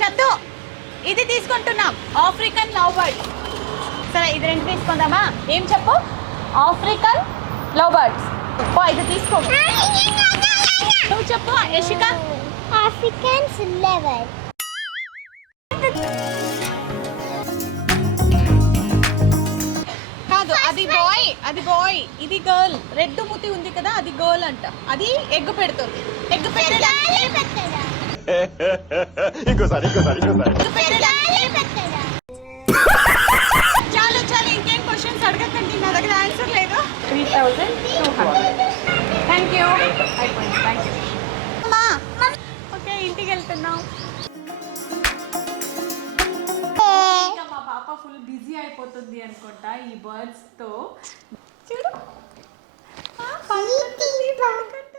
చద్దు ఇది తీసుకుంటున్నాం African love bird. సరే ఇది రెండు తీసుకుందామా? ఏం చెప్పు? African love birds. ఇది తీసుకో. నువ్వు చెప్పు యశిక. African lever. కాదు అది బాయ్, అది బాయ్, ఇది గర్ల్. రెడ్ మూతి ఉంది కదా అది గర్ల్ అంట. అది ఎగ్ పెడుతుంది. ఎగ్ ఇంకోసారి చాలు చాలు, ఇంకేం క్వశ్చన్స్ అడగకండి, నా దగ్గర ఆన్సర్ లేదు. 3200. Thank you. అయిపోయింది. Thank you. ఓకే ఇంటికి వెళ్తున్నాం. ఇంకా మా పాప ఫుల్ బిజీ అయిపోతుంది అనుకుంటా ఈ బర్డ్స్ తో. చూడు